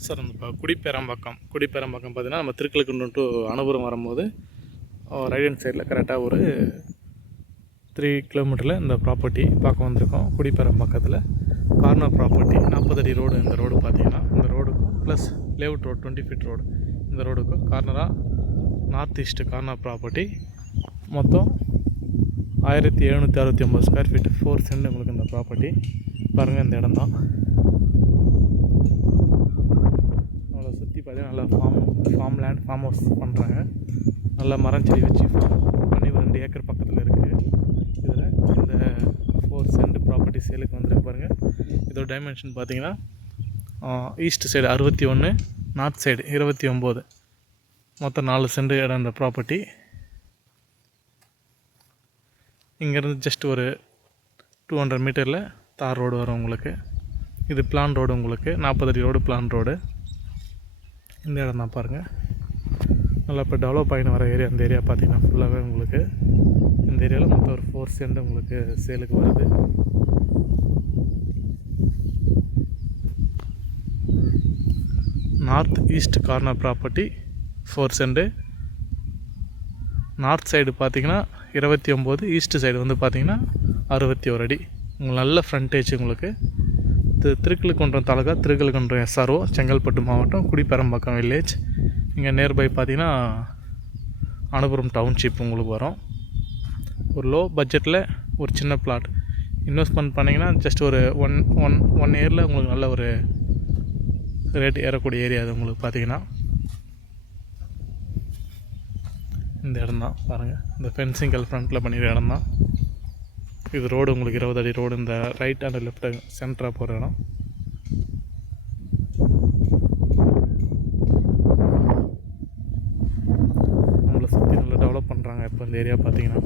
Sir நம்ம குடிப்பேரம்பாக்கம் பார்த்தீங்கன்னா நம்ம திருக்கழுக்குன்றம் டு அனுபுரம் வரும்போது ரைட் ஹேண்ட் சைடில் கரெக்டாக ஒரு 3 கிலோமீட்டரில் இந்த ப்ராப்பர்ட்டி பார்க்க வந்திருக்கோம். குடிப்பேரம்பாக்கத்தில் கார்னர் ப்ராப்பர்ட்டி 40 அடி ரோடு. இந்த ரோடு பார்த்தீங்கன்னா இந்த ரோடுக்கும் plus layout road 20 feet road இந்த ரோடுக்கும் கார்னராக நார்த் ஈஸ்ட்டு கார்னர் ப்ராப்பர்ட்டி மொத்தம் 1769 ஸ்கொயர் ஃபீட் 4 சென்ட் உங்களுக்கு இந்த ப்ராப்பர்ட்டி பாருங்கள். இந்த இடம் தான் சுற்றி பார்த்தீங்கன்னா நல்லா ஃபார்ம் லேண்ட் ஃபார்ம் ஹவுஸ் பண்ணுறாங்க. நல்லா மரம் செடி வச்சு ஃபார்ம் பண்ணி ஒரு 2 ஏக்கர் பக்கத்தில் இருக்குது. இதில் இந்த 4 சென்ட் ப்ராப்பர்ட்டி சேலுக்கு வந்துருக்கு பாருங்கள். இதோட டைமென்ஷன் பார்த்தீங்கன்னா ஈஸ்ட் சைடு 61, நார்த் சைடு 29, மொத்தம் 4 சென்ட் இடம் இந்த ப்ராப்பர்ட்டி. இங்கேருந்து ஜஸ்ட் ஒரு 200 மீட்டரில் தார் ரோடு வரும் உங்களுக்கு. இது பிளான் ரோடு உங்களுக்கு 40 அடி ரோடு பிளான் ரோடு. இந்த இடம் தான் பாருங்கள். நல்லா இப்போ டெவலப் ஆகின்னு வர ஏரியா. இந்த ஏரியா பார்த்திங்கன்னா ஃபுல்லாகவே உங்களுக்கு இந்த ஏரியாவில் மொத்தம் ஒரு 4 சென்ட் உங்களுக்கு சேலுக்கு வருது. North east corner property 4 cent. North side பார்த்திங்கன்னா 29, ஈஸ்ட் சைடு வந்து பார்த்திங்கன்னா 61 அடி. உங்களுக்கு நல்ல ஃப்ரண்டேஜ் உங்களுக்கு. திருக்கழுக்குன்றம் தாலுகா, திருக்கழுக்குன்றம் SRO, செங்கல்பட்டு மாவட்டம், குடிப்பேரம்பாக்கம் வில்லேஜ். இங்கே நியர்பை பார்த்திங்கன்னா அனுபுரம் டவுன்ஷிப் உங்களுக்கு வரும். ஒரு லோ பட்ஜெட்டில் ஒரு சின்ன பிளாட் இன்வெஸ்ட்மெண்ட் பண்ணிங்கன்னா ஜஸ்ட் ஒரு ஒன் இயரில் உங்களுக்கு நல்ல ஒரு ரேட் ஏறக்கூடிய ஏரியா அது உங்களுக்கு பார்த்திங்கன்னா. இந்த இடம் தான் பாருங்கள். இந்த ஃபென்சிங்கல் ஃப்ரண்ட்டில் பண்ணிடுற இடம் தான் இது. ரோடு உங்களுக்கு 20 அடி ரோடு. இந்த ரைட் அண்ட் லெஃப்ட் சென்டராக போகிற இடம். நம்மளை சுற்றி நல்லா டெவலப் பண்ணுறாங்க இப்போ இந்த ஏரியா பார்த்திங்கன்னா.